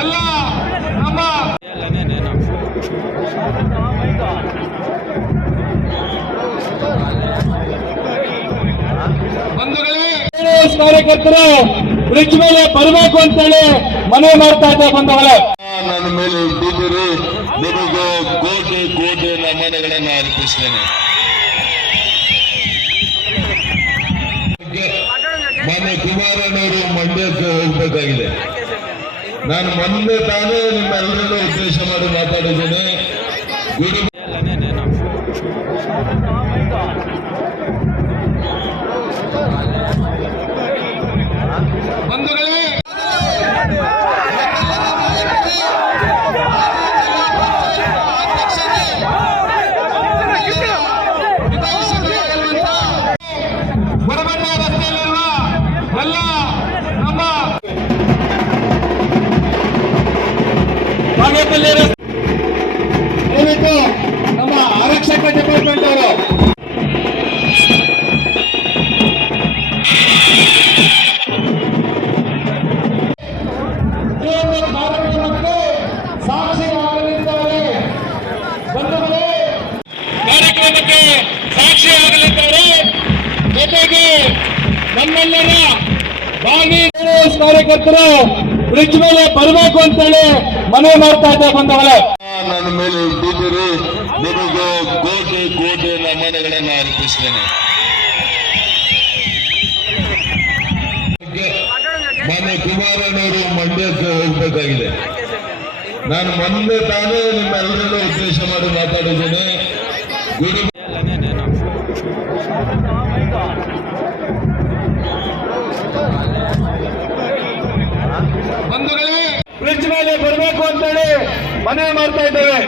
ಎಲ್ಲ ನಮ್ಮ ಬಂಧುಗಳೇ ಕಾರ್ಯಕರ್ತರು ಬ್ರಿಡ್ಜ್ ಮೇಲೆ ಬರಬೇಕು ಅಂತೇಳಿ ಮನವಿ ಮಾಡ್ತಾ ಇದ್ದಾರೆ ಬಂಧುಗಳೇ. ನನ್ನ ಮೇಲೆ ಇಟ್ಟಿದ್ದೀರಿ ನಿಮಗೆ ಕೋಟಿ ಕೋಟಿ ನಮನಗಳನ್ನು ಅರ್ಪಿಸ್ತೇನೆ ಮಾನ್ಯ ಕುಮಾರಣ್ಣವರು ಮಂಡ್ಯಕ್ಕೆ ಹೋಗ್ಬೇಕಾಗಿದೆ. ನಾನು ಮೊನ್ನೆ ತಾನೇ ನಿಮ್ಮೆಲ್ಲರನ್ನು ಉದ್ದೇಶ ಮಾಡಿ ಮಾತಾಡಿದ್ದೇನೆ ಗುರು ಬಂಧುಗಳೇ ನಮ್ಮ ಕಾರ್ಯಕ್ರಮಕ್ಕೆ ಸಾಕ್ಷಿಯಾಗಲಿದ್ದಾರೆ ಜೊತೆಗೆ ನಮ್ಮೆಲ್ಲರ ಕಾಂಗ್ರೆಸ್ ಕಾರ್ಯಕರ್ತರು ಬ್ರಿಡ್ಜ್ ಮೇಲೆ ಬರಬೇಕು ಅಂತೇಳಿ ಮನವಿ ಮಾಡ್ತಾ ಇದ್ದೆ ಬಂದವಳೆ ನನ್ನ ಮೇಲೆ ಇಟ್ಟಿದ್ದೀರಿ ನಿಮಗೆ ಕೋಟಿ ಕೋಟಿ ನಮನಗಳನ್ನು ಅರ್ಪಿಸ್ತೇನೆ ಮಾನ್ಯ ಕುಮಾರಣ್ಣವರು ಮಂಡ್ಯಕ್ಕೆ ಹೋಗ್ಬೇಕಾಗಿದೆ. ನಾನು ಮೊನ್ನೆ ತಾನೇ ನಿಮ್ಮೆಲ್ಲರನ್ನೂ ಉದ್ದೇಶ ಮಾಡಿ ಮಾತಾಡಿದ್ದೇನೆ. ಗುರು ಬಂಧುಗಳೇ ಬ್ರಿಡ್ಜ್ ಮೇಲೆ ಬರಬೇಕು ಅಂತೇಳಿ ಮನವಿ ಮಾಡ್ತಾ ಇದ್ದೇವೆ.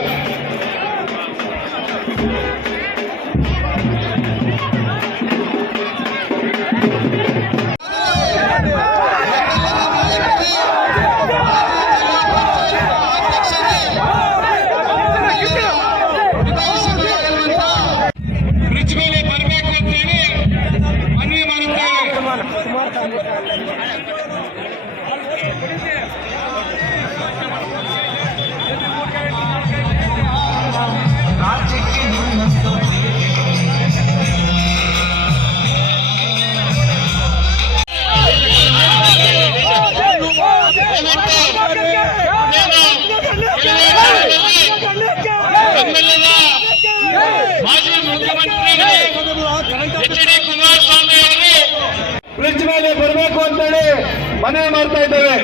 ಮನವಿ ಮಾಡ್ತಾ ಇದ್ದೇವೆ.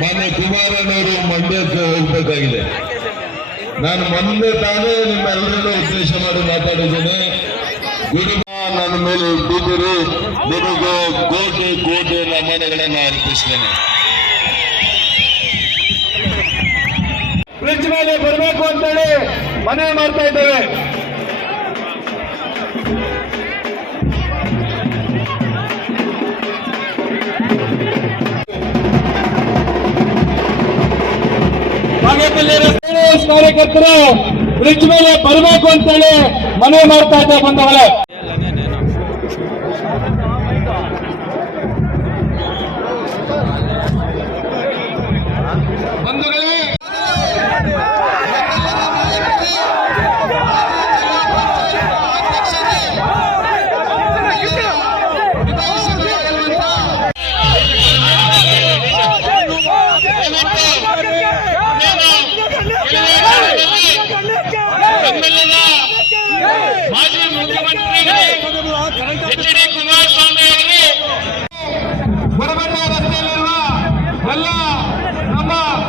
ಮಾನ್ಯ ಕುಮಾರಣ್ಣವರು ಮಂಡ್ಯಕ್ಕೆ ಹೋಗ್ಬೇಕಾಗಿದೆ. ನಾನು ಮೊನ್ನೆ ತಾನೇ ನಿಮ್ಮೆಲ್ಲರನ್ನೂ ಉದ್ದೇಶ ಮಾಡಿ ಮಾತಾಡಿದ್ದೇನೆ. ಗುರು ನನ್ನ ಮೇಲೆ ಇಟ್ಟಿದ್ದರು. ನಿಮಗೆ ಕೋಟಿ ಕೋಟಿ ನಮನಗಳನ್ನು ಅರ್ಪಿಸ್ತೇನೆ. ಬ್ರಿಡ್ಜ್ ಮೇಲೆ ಬರಬೇಕು ಅಂತೇಳಿ ಮನವಿ ಮಾಡ್ತಾ ಇದ್ದೇವೆ. ಕಾರ್ಯಕರ್ತರು ಬ್ರಿಡ್ಜ್ ಮೇಲೆ ಬರಬೇಕು ಅಂತೇಳಿ ಮನವಿ ಮಾಡ್ತಾ ಇದ್ದಾರೆ ಬಂಧುಗಳೇ ಎಲ್ಇಡಿ